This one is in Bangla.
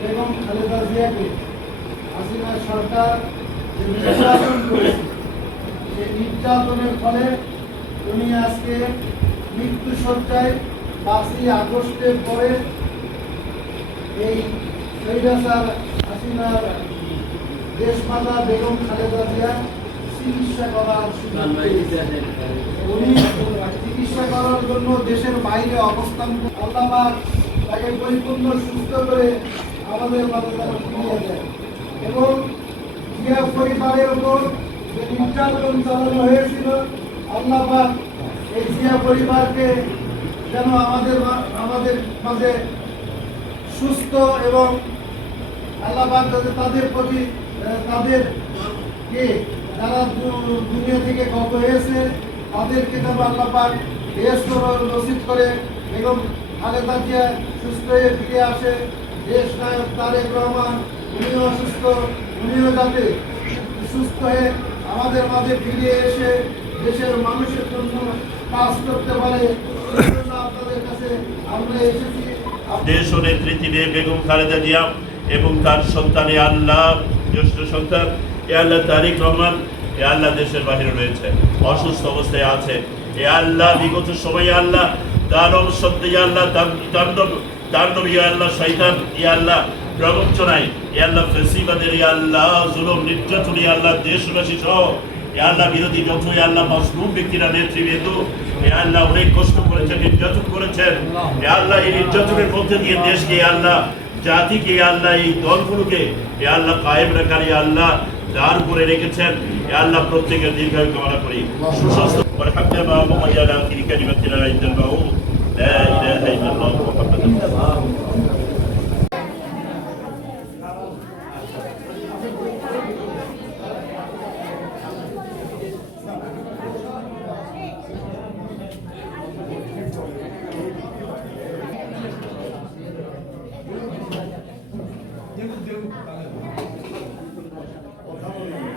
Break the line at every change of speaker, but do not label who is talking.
বেগম খালেদা জিয়াকে হাসিনা সরকার যে নির্যাতন করেছে সেই নির্যাতনের ফলে উনি আজকে মৃত্যু সজ্জায় পাঁচই আগস্টের পরে এই সৈরাসার হাসিনার দেশমাতা বেগম খালেদা জিয়া চিকিৎসা করার উনি চিকিৎসা করার জন্য দেশের বাইরে অবস্থান আল্লাহ তাকে পরিপূর্ণ সুস্থ করে আমাদের এবং জিয়া পরিবারের উপর যে নির্যাতন চালানো হয়েছিল আল্লাহ পাক এই জিয়া পরিবারকে যেন আমাদের আমাদের মাঝে সুস্থ এবং আল্লাহ পাক যাতে তাদের প্রতি তাদের কে যারা দুনিয়া থেকে গত হয়েছে, তাদেরকে যেন আল্লাহ পাক বেহেশত নসিব করে এবং খালেদা জিয়া সুস্থ হয়ে ফিরে আসে। দেশ নায়ক তারেক রহমান, উনিও অসুস্থ উনিও যাতে সুস্থ হয়ে আমাদের মাঝে ফিরে এসে দেশের মানুষের জন্য কাজ করতে পারে। আপনাদের কাছে আমরা এসেছি।
দেশ ও বেগম খালেদা জিয়া এবং তার সন্তান আল্লাহ, জ্যেষ্ঠ সন্তান, এ আল্লাহ তারিক রহমান, এ আল্লাহ দেশের বাহিরে রয়েছে, অসুস্থ অবস্থায় আছে। এ আল্লাহ, বিগত সময়ে আল্লাহ, দানব সত্য আল্লাহ তাণ্ডব ইয়া আল্লাহ শৈতান ইয়া আল্লাহ প্রবঞ্চনায় ইয়া আল্লাহ ফেসিবাদের ইয়া আল্লাহ জুলুম নির্যাতন ইয়া আল্লাহ দেশবাসী সহ এ আল্লাহ বিরোধী যত এ আল্লাহ মাসলুম ব্যক্তিরা নেতৃবৃন্দ এ আল্লাহ অনেক কষ্ট করেছেন নির্যাতন করেছেন এ আল্লাহ এই নির্যাতনের মধ্যে দিয়ে দেশকে এ আল্লাহ জাতিকে আল্লাহ এই দলগুলোকে এ আল্লাহ কায়েম রাখার এ আল্লাহ দাঁড় করে রেখেছেন এ আল্লাহ প্রত্যেকের দীর্ঘায়ু কামনা করি সুস্বাস্থ্য よく分かんない。